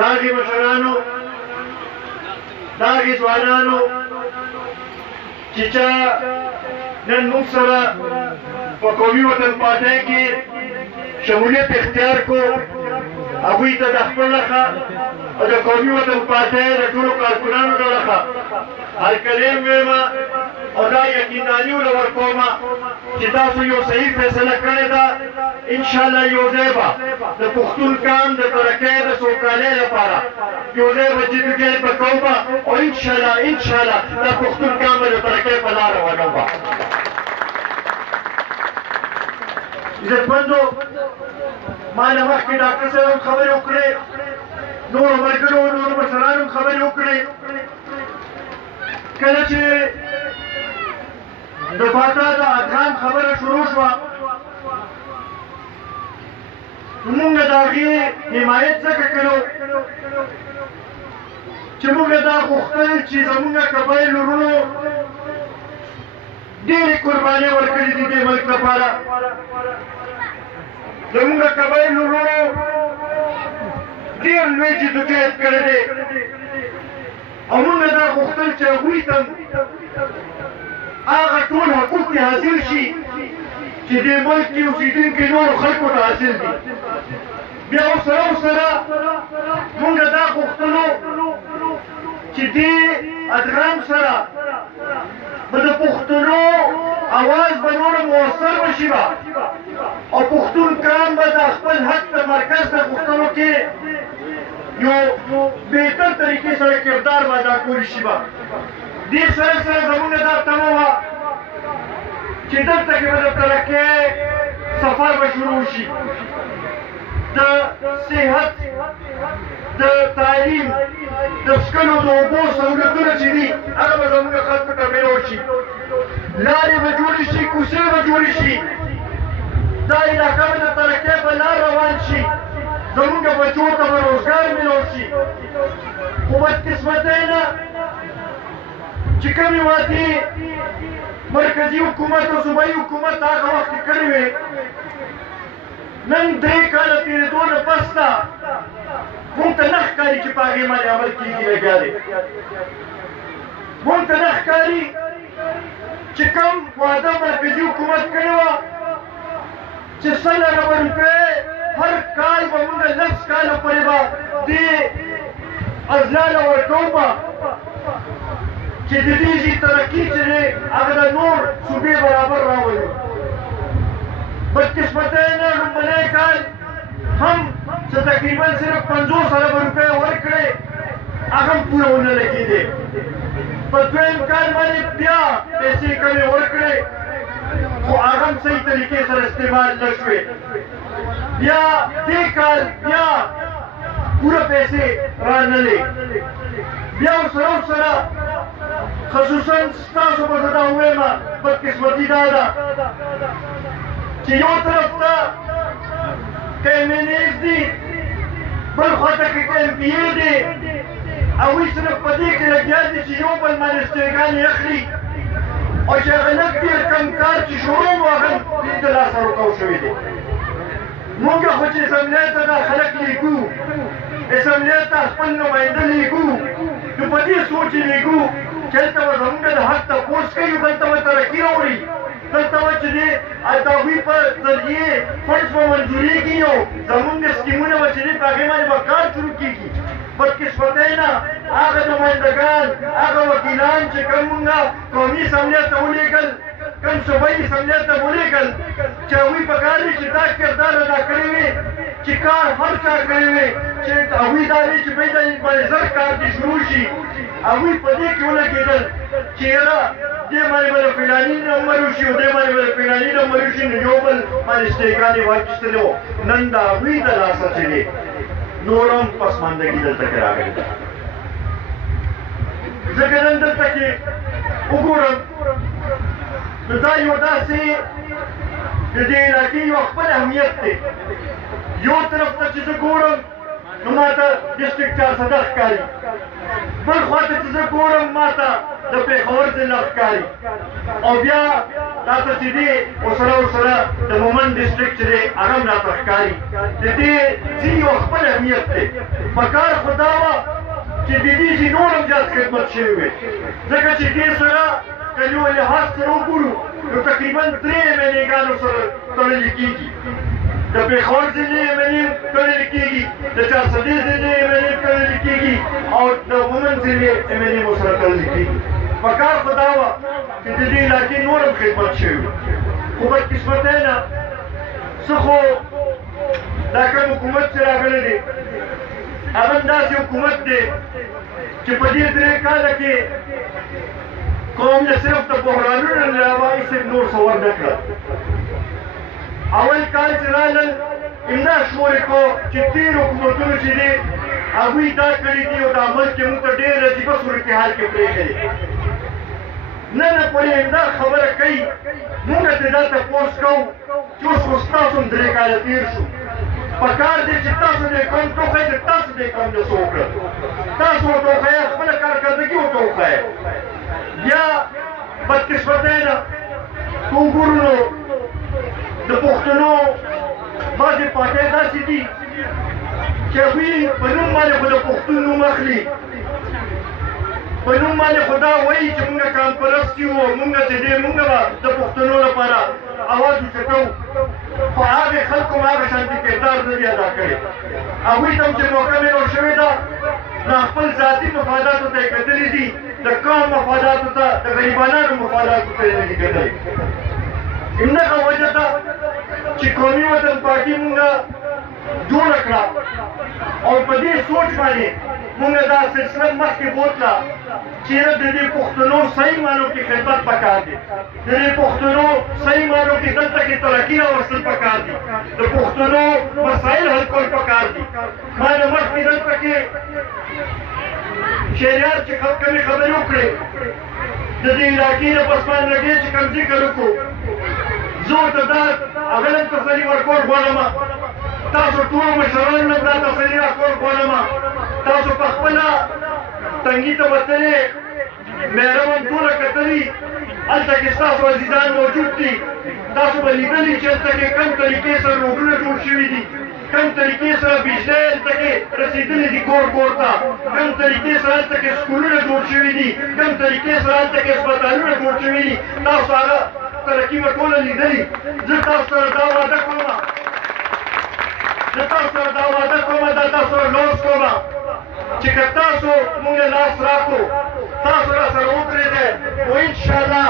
د هغې مشرانو د هغې ځوانانو چې چا نن موږ سره په قومي وطن پارټۍ کې شمولیت اختیار کو هغوی ته د خپل نښه او د قومي وطن پارټۍ د ټولو کارکونانو د نښه هرکلی ویم او دا یقینداني ور ورکوم چې تاسو یو صحیح فیصله کړې ده انشاءالله یو ځای به د پښتون قام د ترقۍ د سوکالۍ لپاره یو ځای به جدوګۍ به کوو به او انشاءالله دا پښتون قام به د ترقۍ په لاره روانوو به عزتمندو ما نه مخکې ډاکټر صاحب هم خبرې وکړې نورو ملګرو نورو مشرانو هم خبرې وکړې کله چې د فاټا د ادغام خبره شروع شوه موږ د هغې حمایت ځکه کړو چې موږ دا غوښتل چې زموږ قبایل وروڼو ډېرې قربانۍ ورکړي دي دې ملک لپاره زموږ قبایل وروڼو ډېر لوی جدوجہد کړی دی او موږ دا غوښتل چې هغوی ته هغه ټول حقوق یې حاصل شي چې دې ملک کې اوسېدونکي نورو خلکو ته حاصل دي بیا ورسره موږ دا غوښتلو چې دې ادغام سره به د پښتنو اواز به نوره مؤثر وشي به او پښتون قام به د خپل حق د مرکز د غوښتلو کې یو بهتر طریقې سره کردار به ادا کولی شي به دې سره زموږ دا تمه وه چې دلته کې به د ترقۍ سفر به شروع شي د صحت د تعلیم د څښلو د اوبو سهولتونه چې دي هغه به زموږ خلکو ته میلاو شي لارې به جوړې شي کوڅې به جوړې شي دا علاقه به د ترقۍ په لار روان شي زموږ بچو ته به روزګار میلاو شي خو بدقسمتۍ نه چې کومې وعدې مرکزي حکومت او صوبایي حکومت هغه وخت کې کړې وې نن 3 کاله تېرېدو نه پس ته مونږ ته نه ښکاري چې په هغې باندې عمل کېږي لګیا دی مونږ ته نه ښکاري چې کوم وعده مرکزي حکومت کړې وه چې 100,000 روپۍ هر کال به مونږ 10 کاله پورې به دې اضلاع ورکوو به چې د دې ترقي چې دی هغه د نور صوبې برابر راولي بدقسمتۍ نه لومړنی کال هم څه تقریبا صرف 50,000 روپۍ ورکړې هغه هم پوره ونه لګېدې په دویم کال باندې بیا پیسې کمې ورکړې خو هغه هم صحیح طریقې سره استعمال نه شوې بیا دې کال بیا پوره پیسې رانلې بیا ورسره خصوصا ستاسو به زه دا ووایم بدقسمتي دا ده چې یو طرف ته که MNAs دي بل خواته که MPA دي هغوی صرف په دې کې لګیا دي چې یو بل باندې استیګانې اخلي او چې هغه لږ ډېر کم کار چې شروع و هغه دوی د لاسه ورکو شوي دي مونږ خو چې اسمبلۍ ته دا خلک لیږو اسمبلۍ ته خپل نماینده لیږو نو په دې سوچ یې لیږو چې هلته به زمونږ د حق تپوس کوي دلته به ترقي راوړي دلته به چې دی د هغوی په ذریعې فنډز به منظورېږي او زمونږ سکیمونه به چې دی په هغې باندې به کار شروع کېږي بدقسمتۍ نه هغه نمایندګان هغه وکیلان چې کوم مونږ قومي اسمبلۍ ته ولېږل کوم صوبایي اسمبلۍ ته ولېږل چې هغوی په کار دي چې دا کردار ادا کړی وي چې کار هر چا کړی وي چې هغوی دا وي چې باید باندې زر کار دې شروع شي هغوی په دې کې ولګېدل چې یاره دې باندې به د فلاني نمبر وشي او دې باندې به د فلاني نمبر وشي نو یو بل باندې استیګانې واخیستلې وو نن د هغوی د لاسه چې دی نور هم پسماندګي دلته کې راغلې ده ځکه نن دلته کې وګورم نو دا یو داسې د دې علاقې یو خپل اهمیت دی یو طرف ته چې زه ګورم نو ماته ډسټرکټ 410 ښکاري بل خواته چې زه ګورم ماته د پېښور ضلع ښکاري او بیا راته چې دی ورسره د مومند ډسټرکټ چې دی هغه هم راته ښکاري د دې ځینې یو خپل اهمیت دی پکار خو دا وه چې د دې چې نور هم زیات خدمت شوي وي ځکه چې دې سره که یو لحاظ سره وګورو نو تقریبا 3 MLA-ګانو سره تړلي کېږي د پېښور ضلع MLA تړلي کېږي د 410 ضلع MLA تړلي کېږي او د مومند ضلع MLA مو سره تړلي کېږي پکار خو دا وه چې د دې علاقې نور هم خدمت شوي خو بدقسمتۍ نه څه خو دا کوم حکومت چې راغلی دی هغه داسې حکومت دی چې په دې 3 کاله کې قوم نه صرف د بحرانونو نه علاوه هېڅ نور څه ورنه کړه اول کال چې رالل امدا شمول کو چې 13 حکومتونو چې دي هغوی دا کړي دي او دا عمل کې موږ ته ډېر عجیبه صورتحال کې پرېښی نن پورې امدا خبره کوي موږ ته دا تپوس کوو چې اوس خو ستاسو هم 3 کاله تېر شو پکار دی چې تاسو دې قوم ټوښئ چې تاسو دې قوم نه څه وکړه تاسو ورته وښیه خپله کارکردګي ورته وښیه بیا بدقسمتۍ نه که وګورو نو د پښتنو بعضې پارټۍ داسې دي چې هغوی په نوم باندې خو د پښتون نوم اخلي په نوم باندې خو دا وایي چې مونږ کانپرست یو مونږ چې دی مونږ به د پښتنو لپاره اواز اوچتوو خو هغې خلکو هم هغه شانتي کردار نه دی ادا کړی هغوی ته هم چې موقع میلاو شوې ده دا خپل ذاتي مفاداتو ته یې کتلي دي د قوم مفاداتو ته د غریبانانو مفاداتو ته یې نه دي کتلي همدغه وجه ده چې قومي وطن پارټي مونږه جوړه کړه او په دې سوچ باندې مونږ دا سلسله مخکې بوتله چېرې د دې پښتنو صحیح معنو کې خدمت پکار دی د دې پښتنو صحیح معنو کې دلته کې ترقي راوستل پکار دي د پښتنو مسایل حل کول پکار دي ما نه مخکې دلته کې شهریار چې کومې خبرې وکړې د دې علاقې نه پسماندګۍ چې کوم ذکر وکړو زه ورته دا هغه هم تسلي ورکول غواړم تاسو ټولو مشرانو نه دا تسلي راکول غواړم تاسو په خپله تنګي ته وتلې میره هم ټوله کتلي هلته کې ستاسو عزیزان موجود دي تاسو به لیدلي چې هلته کې کوم طریقې سره روډونه جوړ شوي دي کوم طریقې سره بجلی هلته کې رسېدلي دي کور کور ته کوم طریقې سره هلته کې سکولونه جوړ شوي دي کوم طریقې سره هلته کې هسپتالونه جوړ شوي دي تاسو هغه ترقي به ټوله لیدلي زه تاسو سره دا وعده کوم دا تاسو سره لوس کوم چې که تاسو مونږ لاس راکړو تاسو را سره ودرېږئ نو انشاءالله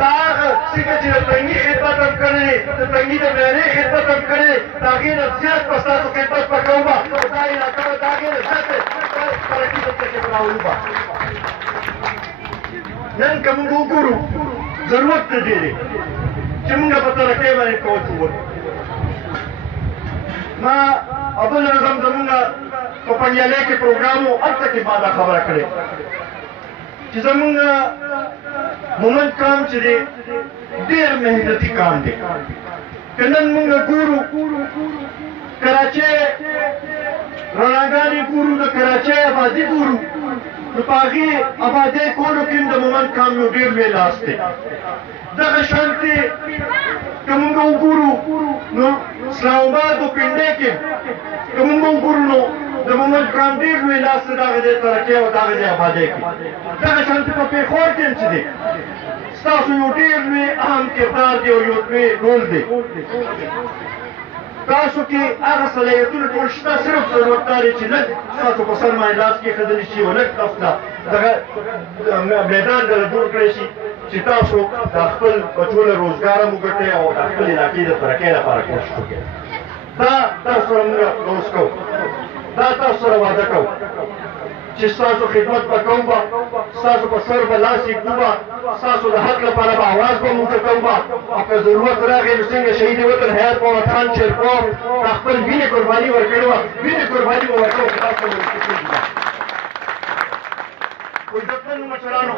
دا هغه څنګه چې د تنګي خدمت هم کړی د تنګي د معیارې خدمت هم کړی د هغې نه زیات به ستاسو خدمت به کوم او دا علاقه به د هغې نه زیاتې ترقي دلته کې به راولو به نن که مونږ وګورو ضرورت د دې دی چې مونږ په ترقۍ باندې توجه وکړو ما اول نظم زمونږ په پنجالۍ کې پروګرام و هلته کې ما دا خبره کړې چې زمونږ مومند کام چې دی ډېر محنتي کام دی که نن مونږ ګورو کراچۍ رڼاګانې ګورو د کراچۍ ابادي ګورو نو په هغې ابادۍ کولو کې هم د مومند کام یو ډېر لوی لاس دی دغه شانتې که مونږ وګورو نو اسلام آباد او پنډۍ کې که مونږ وګورو نو د مومند کام ډېر لوی لاس دی دغه ځای ترقۍ او دغه ځای ابادۍ کې دغه شانتې په پېښور کې هم چې دی ستاسو یو ډېر لوی اهم کردار دی او یو لوی رول دی تاسو کې هغه صلاحیتونه ټول شته صرف ضرورت دا دی چې لږ ستاسو په سر باندې لاس کېښودلی شي او لږ تاسو ته دغه میدان دله جوړ کړی شي چې تاسو د خپل بچو له روزګار هم وګټئ او د خپل علاقې د ترقۍ لپاره کوشش وکړئ دا تاسو سره موږ لوس کوو دا تاسو سره وعده کوو چې ستاسو خدمت به کوم به ستاسو په سر به لاس ایږدو به ستاسو د حق لپاره به اواز به موږ کوو به او که ضرورت راغی نو څنګه شهید وطن حیات محمد خان شیرکوب دا خپل وینې قرباني ورکړې وه وینې قرباني به ورکوو خو تاسو به عزتمنو مشرانو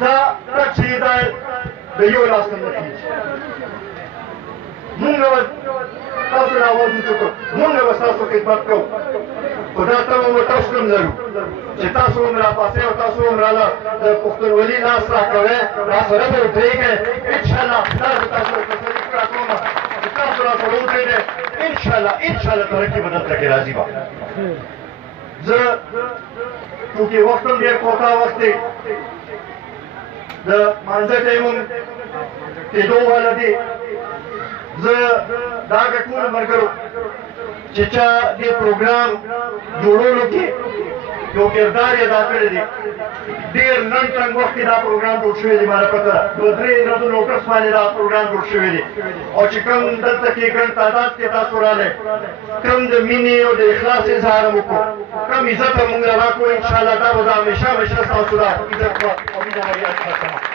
دا تک چې دا د یو لاس نه نه کېږي مونږ به تاسو راوړو مونږ به ستاسو خدمت کوو خو دا تمه مو تاسو هم لرو چې تاسو هم راپاسئ او تاسو هم راله د پښتونولي لاس راکوئ راسره به ودرېږئ انشاءالله دا زه تاسو ته تسلي راکوم چې تاسو راسره ودرېږئ انشاءالله ترقي به دلته کې راځي به زه چونکې وخت هم ډېر کوتاه وخت دی د مانځه ټایم هم کېدو والا دی زه دا ټولو ملګرو چې چا دې پروګرام جوړولو کې یو کردار یې ادا کړی دی ډېر لنډ تنګ وخت کې دا پروګرام جوړ شوی دی ما ته پته ده 2-3 ورځو نوټس باندې دا پروګرام جوړ شوی دی او چې کوم دلته کې ګڼ تعداد کې تاسو راغلی کوم د مینې او د اخلاص اظهار هم وکړو کوم عزت هم موږ راکړو انشاءالله دا به زه همیشه ستاسو دا عزت او مینه او ریاست کوم